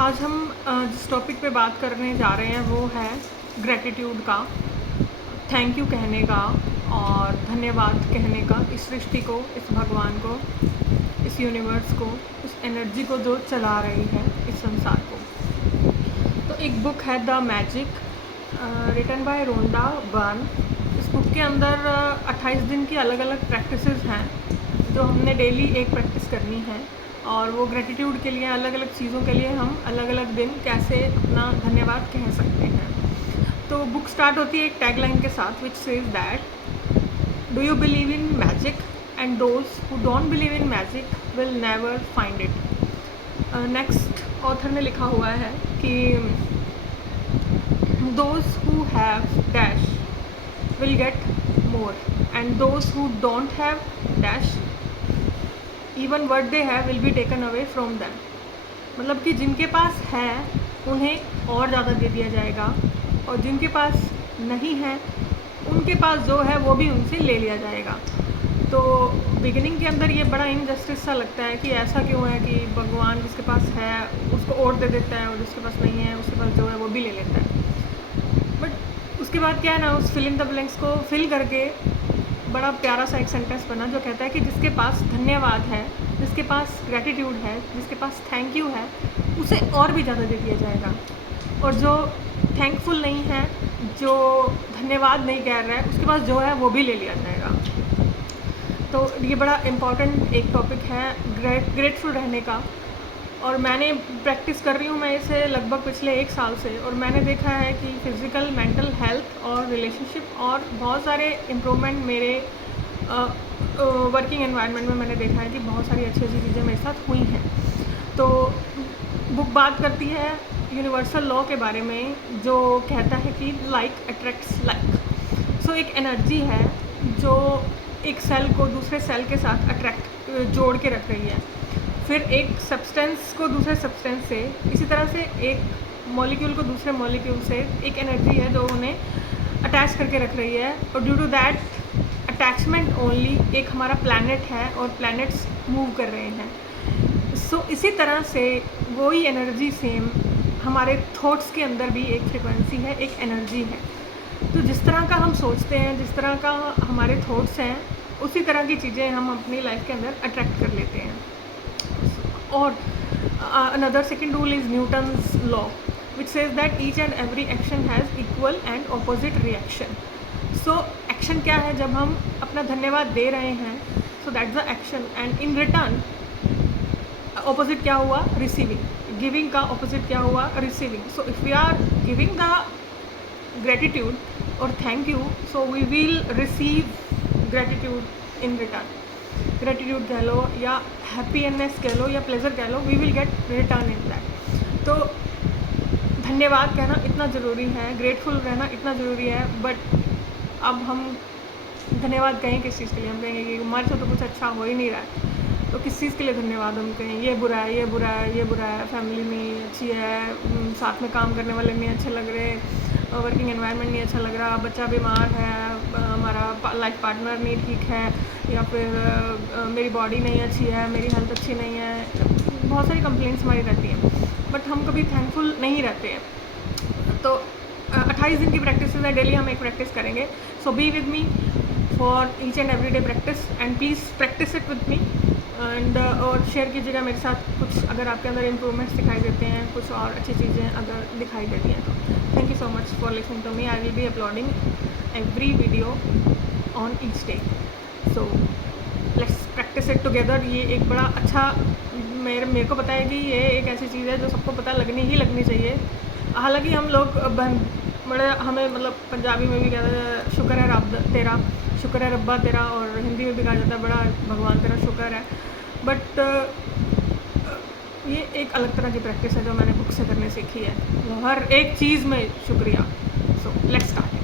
आज हम जिस टॉपिक पे बात करने जा रहे हैं वो है ग्रेटिट्यूड का, थैंक यू कहने का और धन्यवाद कहने का इस सृष्टि को, इस भगवान को, इस यूनिवर्स को, इस एनर्जी को जो चला रही है इस संसार को। तो एक बुक है the magic, written by Rhonda Byrne. इस बुक के अंदर 28 दिन की अलग अलग प्रैक्टिसेस हैं जो हमने डेली एक प्रैक्टिस करनी है, और वो ग्रेटिट्यूड के लिए अलग अलग चीज़ों के लिए हम अलग अलग दिन कैसे अपना धन्यवाद कह सकते हैं। तो बुक स्टार्ट होती है एक टैगलाइन के साथ which says that do you believe in magic and those who don't believe in magic will never find it. Next author ने लिखा हुआ है कि those who have dash will get more and those who don't have dash even what they have will be taken away from them. मतलब कि जिनके पास है उन्हें और ज़्यादा दे दिया जाएगा, और जिनके पास नहीं है उनके पास जो है वो भी उनसे ले लिया जाएगा। तो बिगिनिंग के अंदर ये बड़ा इनजस्टिस सा लगता है कि ऐसा क्यों है कि भगवान जिसके पास है उसको और दे देता है, और जिसके पास नहीं है उसके पास जो है वो भी ले लेता है। बट उसके बाद क्या है ना, उस फिल इन द ब्लैंक्स को फिल करके बड़ा प्यारा सा एक सेंटेंस बना जो कहता है कि जिसके पास धन्यवाद है, जिसके पास ग्रेटिट्यूड है, जिसके पास थैंक यू है, उसे और भी ज़्यादा दे दिया जाएगा। और जो थैंकफुल नहीं है, जो धन्यवाद नहीं कह रहा है, उसके पास जो है वो भी ले लिया जाएगा। तो ये बड़ा इम्पॉर्टेंट एक टॉपिक है ग्रेटफुल रहने का, और मैंने प्रैक्टिस कर रही हूँ मैं इसे लगभग पिछले 1 साल से, और मैंने देखा है कि फ़िज़िकल, मेंटल हेल्थ और रिलेशनशिप और बहुत सारे इम्प्रूवमेंट मेरे वर्किंग एनवायरनमेंट में मैंने देखा है कि बहुत सारी अच्छी अच्छी चीज़ें मेरे साथ हुई हैं। तो बुक बात करती है यूनिवर्सल लॉ के बारे में जो कहता है कि लाइक अट्रैक्ट्स लाइक। सो एक एनर्जी है जो एक सेल को दूसरे सेल के साथ जोड़ के रख रही है, फिर एक सब्सटेंस को दूसरे सब्सटेंस से, इसी तरह से एक मॉलिक्यूल को दूसरे मॉलिक्यूल से, एक एनर्जी है जो उन्हें अटैच करके रख रही है। और due to that attachment only एक हमारा प्लैनेट है और प्लैनेट्स मूव कर रहे हैं। सो इसी तरह से वही एनर्जी सेम हमारे थॉट्स के अंदर भी एक फ्रिक्वेंसी है, एक एनर्जी है। तो जिस तरह का हम सोचते हैं, जिस तरह का हमारे थॉट्स हैं, उसी तरह की चीज़ें हम अपनी लाइफ के अंदर अट्रैक्ट कर लेते हैं। और another second rule is Newton's law which says that each and every action has equal and opposite reaction. So action क्या है, जब हम अपना धन्यवाद दे रहे हैं, so that's the action, and in return opposite क्या हुआ, receiving. Giving का opposite क्या हुआ, receiving. So if we are giving the gratitude or thank you, so we will receive gratitude in return. Gratitude कह लो या हैप्पीनेस कह लो या प्लेजर कह लो, we will get return in that. तो धन्यवाद कहना इतना ज़रूरी है, ग्रेटफुल रहना इतना ज़रूरी है। बट अब हम धन्यवाद कहें किस चीज़ के लिए? हम कहेंगे कि हमारे साथ तो कुछ अच्छा हो ही नहीं रहा है, तो किस चीज़ के लिए धन्यवाद हम कहें? ये बुरा है, ये बुरा है, ये बुरा है, फैमिली नहीं अच्छी है, साथ में काम करने वाले नहीं अच्छे लग रहे, वर्किंग एनवायरनमेंट नहीं अच्छा लग रहा, बच्चा बीमार है, हमारा लाइफ पार्टनर नहीं ठीक है, या फिर मेरी बॉडी नहीं अच्छी है, मेरी हेल्थ अच्छी नहीं है। बहुत सारी कंप्लेंट्स हमारी रहती हैं, बट हम कभी थैंकफुल नहीं रहते हैं। तो 28 दिन की प्रैक्टिस है, डेली हम एक प्रैक्टिस करेंगे। So be with me for each and every day practice, and please practice it with me, and और शेयर कीजिएगा मेरे साथ कुछ अगर आपके अंदर इम्प्रूवमेंट्स दिखाई देते हैं, कुछ और अच्छी चीज़ें अगर दिखाई देती हैं तो। Thank you so much for listening to me. I will be uploading every video on each day, so let's practice it together. ये एक बड़ा अच्छा, मेरे को पता है कि ये एक ऐसी चीज़ है जो सबको पता लगनी चाहिए। हालांकि हम लोग बड़े हमें मतलब पंजाबी में भी कहते हैं शुक्र है रब तेरा, शुक्र है रब्बा तेरा, और हिंदी में भी कहा जाता है बड़ा भगवान तेरा शुक्र है। बट ये एक अलग तरह की प्रैक्टिस है जो मैंने बुक से करने सीखी है, हर एक चीज़ में शुक्रिया। So let's start.